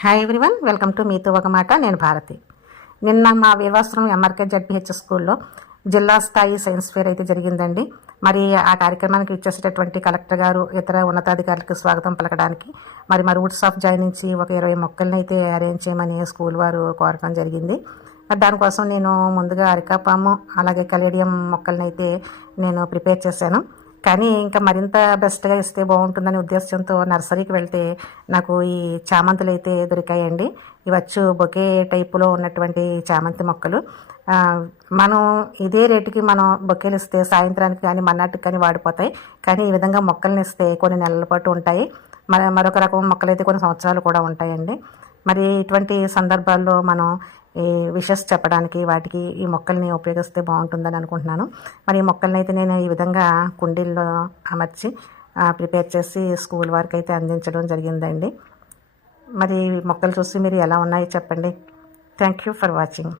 Hi everyone, welcome to మీతో ఒక మాట. నేను భారతి. నిన్న మా వీరవాసరం ఎంఆర్కే జడ్పిహెచ్ స్కూల్లో జిల్లా స్థాయి సైన్స్ ఫేర్ అయితే జరిగిందండి. మరి ఆ కార్యక్రమానికి ఇచ్చేసేటటువంటి కలెక్టర్ గారు ఇతర ఉన్నతాధికారులకు స్వాగతం పలకడానికి మరి రూట్స్ ఆఫ్ జాయ్ నుంచి ఒక 20 మొక్కలను అయితే అరేంజ్ చేయమని స్కూల్ వారు కోరడం జరిగింది. దానికోసం నేను ముందుగా అరికాపాము అలాగే కలేడియం మొక్కలను అయితే నేను ప్రిపేర్ చేశాను. కానీ ఇంకా మరింత బెస్ట్గా ఇస్తే బాగుంటుందనే ఉద్దేశంతో నర్సరీకి వెళ్తే నాకు ఈ చామంతులు అయితే దొరికాయండి. ఇవచ్చు బొకే టైపులో ఉన్నటువంటి చామంతి మొక్కలు. మనం ఇదే రేటుకి మనం బొకేలు ఇస్తే సాయంత్రానికి కానీ మన్నాటికి కానీ వాడిపోతాయి. కానీ ఈ విధంగా మొక్కల్ని ఇస్తే కొన్ని నెలల పాటు ఉంటాయి. మరొక రకం మొక్కలు అయితే కొన్ని సంవత్సరాలు కూడా ఉంటాయండి. మరి ఇటువంటి సందర్భాల్లో మనం ఈ విషెస్ చెప్పడానికి వాటికి ఈ మొక్కల్ని ఉపయోగిస్తే బాగుంటుందని అనుకుంటున్నాను. మరి ఈ మొక్కల్ని అయితే నేను ఈ విధంగా కుండీల్లో అమర్చి ప్రిపేర్ చేసి స్కూల్ వారికి అయితే అందించడం జరిగిందండి. మరి మొక్కలు చూసి మీరు ఎలా ఉన్నాయో చెప్పండి. Thank you for watching.